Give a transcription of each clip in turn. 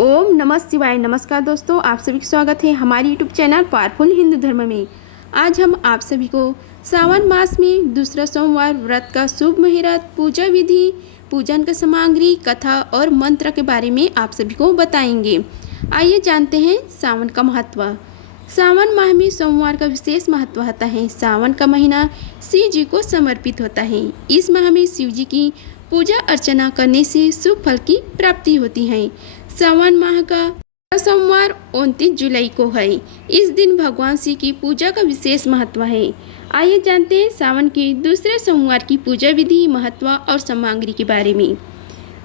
ओम नमः शिवाय। नमस्कार दोस्तों, आप सभी का स्वागत है हमारे यूट्यूब चैनल पावरफुल हिंदू धर्म में। आज हम आप सभी को सावन मास में दूसरा सोमवार व्रत का शुभ मुहूर्त, पूजा विधि, पूजन का सामग्री, कथा और मंत्र के बारे में आप सभी को बताएंगे। आइए जानते हैं सावन का महत्व। सावन माह में सोमवार का विशेष महत्व होता है। सावन का महीना शिव जी को समर्पित होता है। इस माह में शिव जी की पूजा अर्चना करने से शुभ फल की प्राप्ति होती है। सावन माह का सोमवार 29 जुलाई को है। इस दिन भगवान शिव की पूजा का विशेष महत्व है। आइए जानते हैं सावन के दूसरे सोमवार की पूजा विधि, महत्व और सामग्री के बारे में।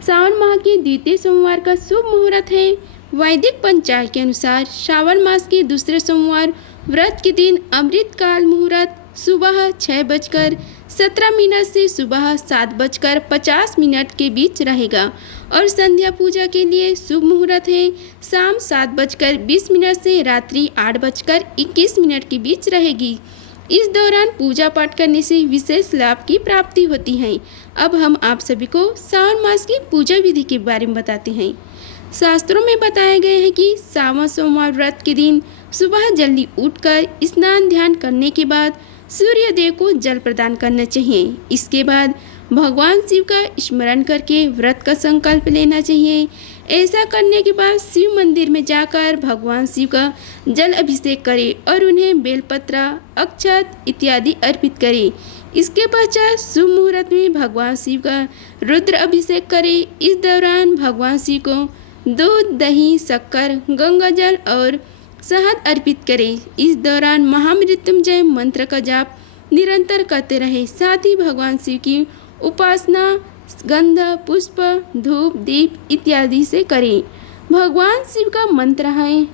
सावन माह के द्वितीय सोमवार का शुभ मुहूर्त है। वैदिक पंचांग के अनुसार श्रावण मास के दूसरे सोमवार व्रत के दिन अमृतकाल मुहूर्त सुबह 6:17 से सुबह 7:50 के बीच रहेगा और संध्या पूजा के लिए शुभ मुहूर्त है शाम 7:20 से रात्रि 8:21 के बीच रहेगी। इस दौरान पूजा पाठ करने से विशेष लाभ की प्राप्ति होती है। अब हम आप सभी को सावन मास की पूजा विधि के बारे में बताते हैं। शास्त्रों में बताया गया है कि सावन सोमवार व्रत के दिन सुबह जल्दी उठकर स्नान ध्यान करने के बाद सूर्य देव को जल प्रदान करना चाहिए। इसके बाद भगवान शिव का स्मरण करके व्रत का संकल्प लेना चाहिए। ऐसा करने के बाद शिव मंदिर में जाकर भगवान शिव का जल अभिषेक करें और उन्हें बेलपत्र, अक्षत इत्यादि अर्पित करें। इसके पश्चात शुभ मुहूर्त में भगवान शिव का रुद्र अभिषेक करें। इस दौरान भगवान शिव को दूध, दही, शक्कर, गंगा जल और शहद अर्पित करें। इस दौरान महामृत्युंजय मंत्र का जाप निरंतर करते रहे। साथ ही भगवान शिव की उपासना गंध, पुष्प, धूप, दीप इत्यादि से करें। भगवान शिव का मंत्र है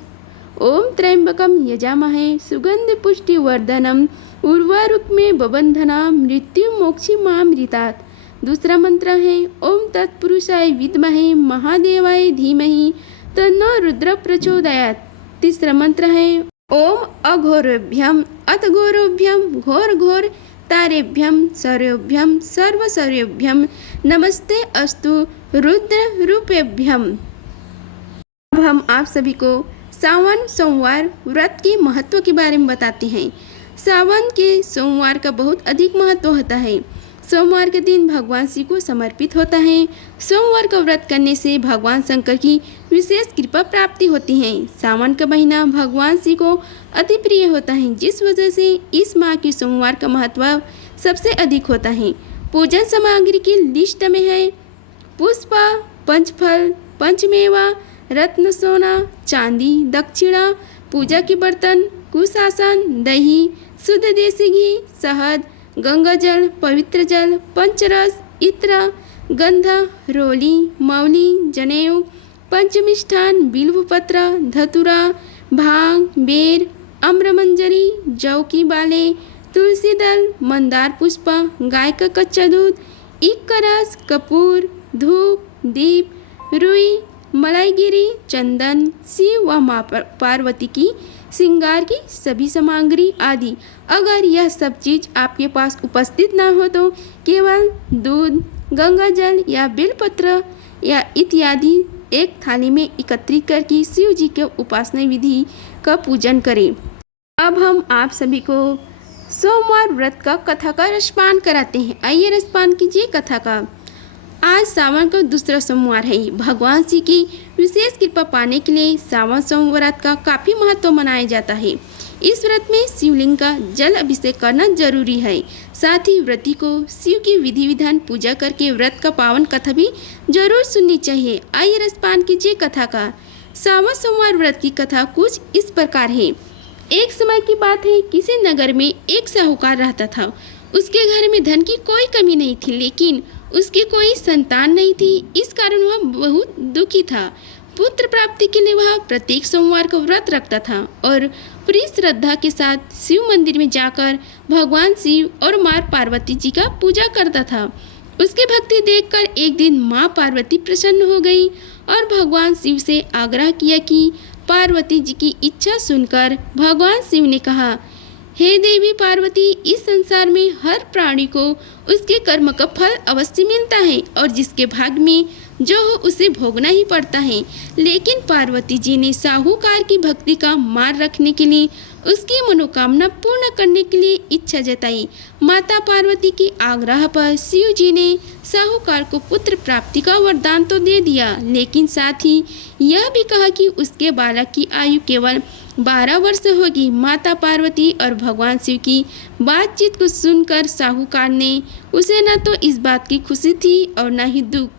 ओम त्र्यंबकम यजामहे सुगंध पुष्टि वर्धनम उर्वारुक्मे बबंधना मृत्यु मोक्षी मामृतात्। दूसरा मंत्र है ओम तत्पुरुषाय विद्महे महादेवाय धीमहि तन्नो रुद्र प्रचोदयात्। तीसरा मंत्र है ओम अघोरेभ्यम अथ घोरोभ्यम घोर घोर तारेभ्यम सर्वेभ्यम सर्व सर्वेभ्यम नमस्ते अस्तु रुद्र रूपेभ्यम। अब हम आप सभी को सावन सोमवार व्रत के महत्व के बारे में बताते हैं। सावन के सोमवार का बहुत अधिक महत्व होता है। सोमवार के दिन भगवान शिव को समर्पित होता है। सोमवार का व्रत करने से भगवान शंकर की विशेष कृपा प्राप्ति होती है। सावन का महीना भगवान शिव को अति प्रिय होता है, जिस वजह से इस माह की सोमवार का महत्व सबसे अधिक होता है। पूजन सामग्री की लिस्ट में है पुष्प, पंचफल, पंचमेवा, रत्न, सोना, चांदी, दक्षिणा, पूजा के बर्तन, कुशासन, दही, शुद्ध देसी घी, शहद, गंगा जल, पवित्र जल, पंचरस, इत्र, गंध, रोली, मौली, जनेऊ, पंचमिष्ठान, बिल्वपत्र, धतुरा, भांग, बेर, अम्रमंजरी, जौ की बाले, तुलसी दल, मंदार पुष्प, गाय का कच्चा दूध, ईख का रस, कपूर, धूप, दीप, रुई, मलाईगिरी, चंदन, शिव व माँ पार्वती की श्रृंगार की सभी सामग्री आदि। अगर यह सब चीज़ आपके पास उपस्थित ना हो तो केवल दूध, गंगा जल या बेलपत्र या इत्यादि एक थाली में एकत्रित करके शिव जी के उपासना विधि का पूजन करें। अब हम आप सभी को सोमवार व्रत का कथा का रसपान कराते हैं। आइए रसपान कीजिए कथा का। आज सावन का दूसरा सोमवार है। भगवान शिव की विशेष कृपा पाने के लिए सावन सोमवार व्रत का काफ़ी महत्व मनाया जाता है। इस व्रत में शिवलिंग का जल अभिषेक करना जरूरी है। साथ ही व्रती को शिव की विधि विधान पूजा करके व्रत का पावन कथा भी जरूर सुननी चाहिए। आइए रसपान कीजिए कथा का। सावन सोमवार व्रत की कथा कुछ इस प्रकार है। एक समय की बात है, किसी नगर में एक साहूकार रहता था। उसके घर में धन की कोई कमी नहीं थी, लेकिन उसकी कोई संतान नहीं थी। इस कारण वह बहुत दुखी था। पुत्र प्राप्ति के लिए वह प्रत्येक सोमवार को व्रत रखता था और पूरी श्रद्धा के साथ शिव मंदिर में जाकर भगवान शिव और माँ पार्वती जी का पूजा करता था। उसकी भक्ति देखकर एक दिन माँ पार्वती प्रसन्न हो गई और भगवान शिव से आग्रह किया कि पार्वती जी की इच्छा सुनकर भगवान शिव ने कहा, हे देवी पार्वती, इस संसार में हर प्राणी को उसके कर्म का फल अवश्य मिलता है और जिसके भाग्य में जो हो उसे भोगना ही पड़ता है। लेकिन पार्वती जी ने साहूकार की भक्ति का मार रखने के लिए उसकी मनोकामना पूर्ण करने के लिए इच्छा जताई। माता पार्वती के आग्रह पर शिव जी ने साहूकार को पुत्र प्राप्ति का वरदान तो दे दिया, लेकिन साथ ही यह भी कहा कि उसके बालक की आयु केवल 12 वर्ष होगी। माता पार्वती और भगवान शिव की बातचीत को सुनकर साहूकार ने उसे न तो इस बात की खुशी थी और न ही दुख।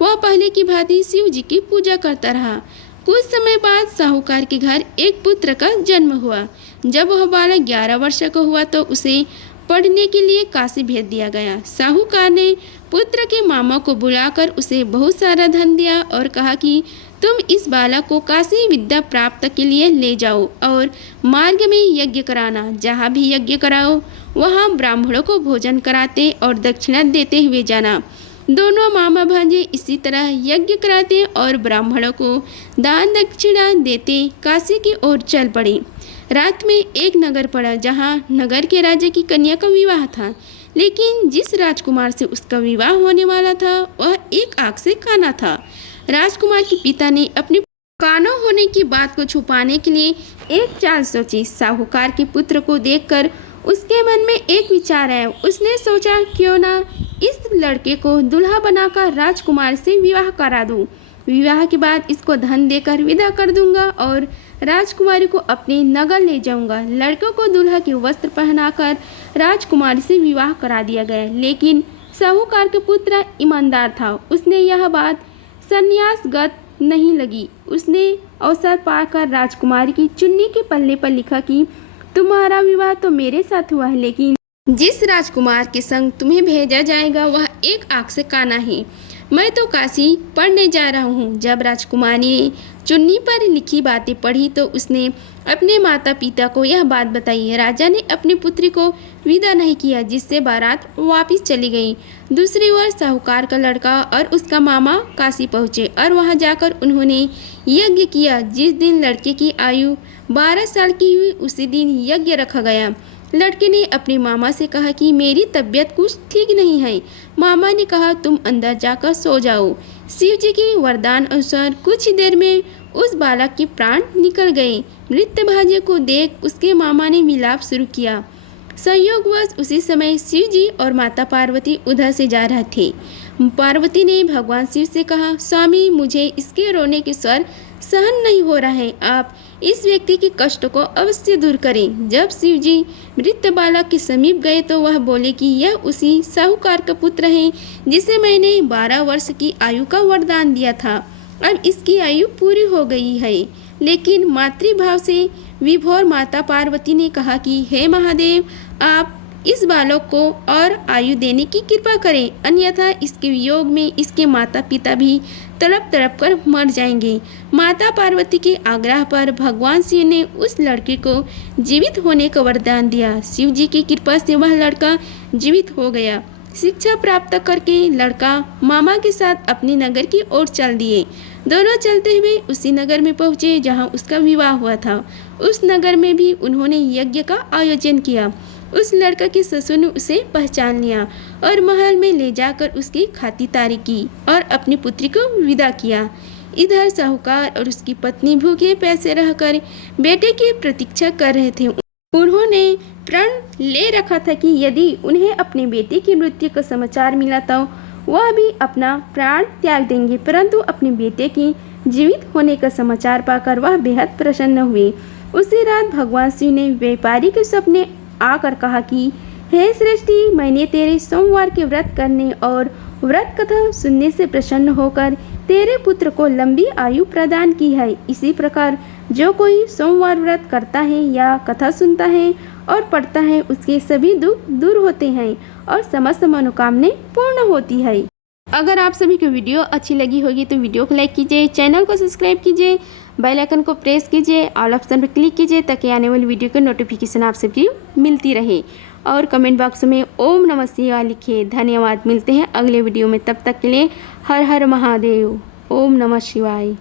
वह पहले की भांति शिव जी की पूजा करता रहा। कुछ समय बाद साहूकार के घर एक पुत्र का जन्म हुआ। जब वह बालक 11 वर्ष का हुआ तो उसे पढ़ने के लिए काशी भेज दिया गया। साहूकार ने पुत्र के मामा को बुलाकर उसे बहुत सारा धन दिया और कहा कि तुम इस बालक को काशी विद्या प्राप्त के लिए ले जाओ और मार्ग में यज्ञ कराना। जहाँ भी यज्ञ कराओ वहाँ ब्राह्मणों को भोजन कराते और दक्षिणा देते हुए जाना। दोनों मामा भांजे इसी तरह यज्ञ कराते और ब्राह्मणों को दान दक्षिणा देते काशी की ओर चल पड़े। रात में एक नगर पड़ा जहाँ नगर के राजा की कन्या का विवाह था, लेकिन जिस राजकुमार से उसका विवाह होने वाला था वह एक आँख से काना था। राजकुमार के पिता ने अपने कानो होने की बात को छुपाने के लिए एक चाल सोची। साहूकार के पुत्र को देखकर उसके मन में एक विचार आया। उसने सोचा क्यों ना इस लड़के को दूल्हा बनाकर राजकुमार से विवाह करा दूं। विवाह के बाद इसको धन देकर विदा कर दूंगा और राजकुमारी को अपने नगर ले जाऊंगा। लड़कों को दूल्हा के वस्त्र पहनाकर राजकुमारी से विवाह करा दिया गया, लेकिन साहूकार के पुत्र ईमानदार था। उसने यह बात संन्यासगत नहीं लगी। उसने अवसर पाकर राजकुमारी की चुन्नी के पल्ले पर लिखा कि तुम्हारा विवाह तो मेरे साथ हुआ है, लेकिन जिस राजकुमार के संग तुम्हें भेजा जाएगा वह एक आँख से काना है। मैं तो काशी पढ़ने जा रहा हूँ। जब राजकुमारी ने चुन्नी पर लिखी बातें पढ़ी तो उसने अपने माता पिता को यह बात बताई। राजा ने अपनी पुत्री को विदा नहीं किया, जिससे बारात वापस चली गई। दूसरी ओर साहूकार का लड़का और उसका मामा काशी पहुँचे और वहाँ जाकर उन्होंने यज्ञ किया। जिस दिन लड़के की आयु 12 साल की हुई उसी दिन यज्ञ रखा गया। लड़के ने अपने मामा से कहा कि मेरी तबीयत कुछ ठीक नहीं है। मामा ने कहा तुम अंदर जाकर सो जाओ। शिव जी के वरदान अनुसार कुछ ही देर में उस बालक के प्राण निकल गए। मृत भांजे को देख उसके मामा ने विलाप शुरू किया। संयोगवश उसी समय शिव जी और माता पार्वती उधर से जा रहे थे। पार्वती ने भगवान शिव से कहा, स्वामी मुझे इसके रोने के स्वर सहन नहीं हो रहा है, आप इस व्यक्ति के कष्ट को अवश्य दूर करें। जब शिव जी मृत बालक के समीप गए तो वह बोले कि यह उसी साहूकार का पुत्र है जिसे मैंने 12 वर्ष की आयु का वरदान दिया था। अब इसकी आयु पूरी हो गई है। लेकिन मातृभाव से विभोर माता पार्वती ने कहा कि हे महादेव, आप इस बालक को और आयु देने की कृपा करें, अन्यथा इसके वियोग में इसके माता पिता भी तड़प तड़प कर मर जाएंगे। माता पार्वती के आग्रह पर भगवान शिव ने उस लड़के को जीवित होने का वरदान दिया। शिव जी की कृपा से वह लड़का जीवित हो गया। शिक्षा प्राप्त करके लड़का मामा के साथ अपने नगर की ओर चल दिए। दोनों चलते हुए उसी नगर में पहुँचे जहाँ उसका विवाह हुआ था। उस नगर में भी उन्होंने यज्ञ का आयोजन किया। उस लड़का के ससुर ने उसे पहचान लिया और महल में ले जाकर उसकी खातिरदारी की और अपनी पुत्री को विदा किया। इधर साहूकार और उसकी पत्नी भूखे प्यासे रहकर बेटे की प्रतीक्षा कर रहे थे। उन्होंने प्रण ले रखा था कि यदि उन्हें अपने बेटे की मृत्यु का समाचार मिला तो वह भी अपना प्राण त्याग देंगे, परंतु अपने बेटे की जीवित होने का समाचार पाकर वह बेहद प्रसन्न हुए। उसी रात भगवान शिव ने व्यापारी के सपने आकर कहा कि हे सृष्टि, मैंने तेरे सोमवार के व्रत करने और व्रत कथा सुनने से प्रसन्न होकर तेरे पुत्र को लंबी आयु प्रदान की है। इसी प्रकार जो कोई सोमवार व्रत करता है या कथा सुनता है और पढ़ता है उसके सभी दुख दूर होते हैं और समस्त मनोकामनाएं पूर्ण होती है। अगर आप सभी को वीडियो अच्छी लगी होगी तो वीडियो को लाइक कीजिए, चैनल को सब्सक्राइब कीजिए, बेल आइकन को प्रेस कीजिए, ऑल ऑप्शन पर क्लिक कीजिए ताकि आने वाली वीडियो की नोटिफिकेशन आप सभी मिलती रहे। और कमेंट बॉक्स में ओम नमः शिवाय लिखिए। धन्यवाद। मिलते हैं अगले वीडियो में, तब तक के लिए हर हर महादेव। ओम नमः शिवाय।